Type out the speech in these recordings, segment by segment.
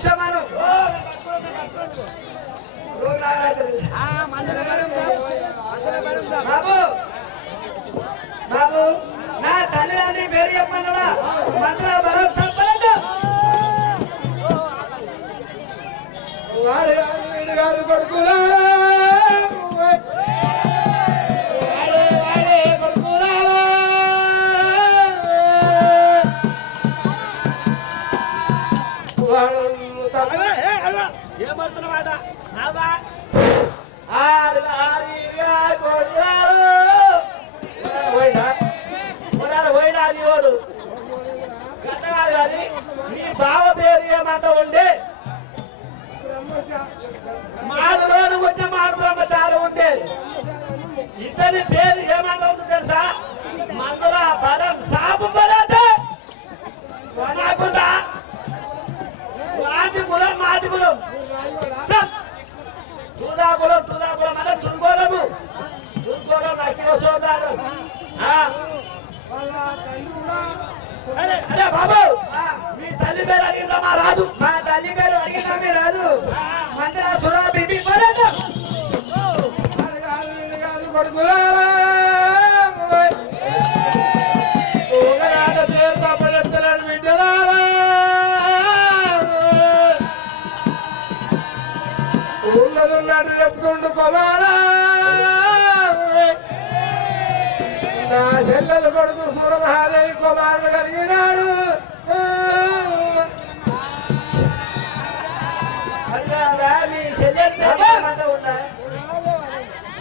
కూర్చోమను బాబు బాబు నా తల్లిదండ్రి పేరు చెప్పమన్నా మంత్ర బలం చెప్పలేదు వాడు కాదు వీడు కాదు కొడుకురా ఏమడుతున్నమాట ఆరు ఆరిగా కొడుకురాలు పోయినా కొడాలి పోయినా అది ఓడు గట్ట కాదు కానీ నీ బావ పేరు ఏమంట ఉండే మాడు రోడ్డు ఉంటే మాడు బ్రహ్మచారం ఉండే. ఇతని అరే బాబు! మీ తల్లి పేరు అడిగిందా మా రాజు? మా తల్లి పేరు అడిగిందా మీ రాజు? మందిర సురా బీబీ పడదు వాడు కాదు చెల్లెలు కొడుకు సూరమహాదేవి కుమారుడు కలిగినాడు.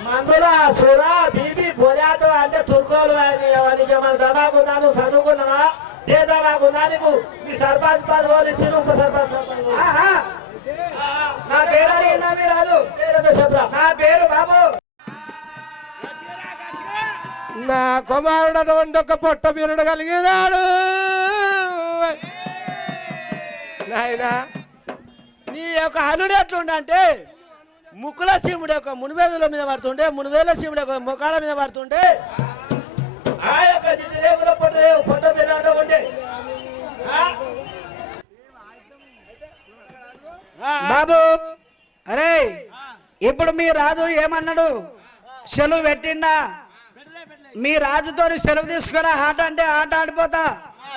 మందుల సురా బీబీ బొలాతో అంటే తుర్కోలు అని మన నువ్వు చదువుకున్నావా? ఏ దమాకుందా నీకు నీ సర్పంచ్ పదవులు ఇచ్చి ఉప సర్పంచ్. నా పేరు నా కుమారుడు అటువంటి ఒక పొట్ట మీరుడు కలిగినాడు. నాయనా నీ యొక్క అల్లుడు ఎట్లుండంటే ముక్కుల శివుడు యొక్క మునివేదుల మీద పడుతుంటే మునివేల శివుడు యొక్క ముఖాల మీద పడుతుంటే ఆ యొక్క జిట్టు రేగుల పొట్ట పొట్ట మీద ఉండే? బాబు అరే ఇప్పుడు మీ రాజు ఏమన్నాడు? సెలవు పెట్టిండా? మీ రాజుతో సెలవు తీసుకురా ఆట అంటే ఆట ఆడిపోతా.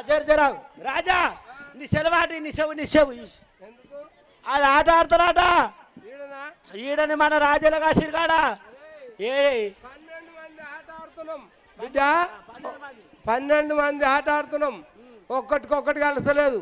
జర జర రాజా నీ సెలవాటి నీ సెవు నీ సెవు అది ఆట ఆడతారాట ఈడనా? ఈడని మన రాజుల కాసిరికాడా ఏ పన్నెండు మంది ఆట ఆడుతున్నాం. బిడ్డ పన్నెండు మంది. ఆట ఆడుతున్నాం. ఒక్కటికొక్కటి కలసలేదు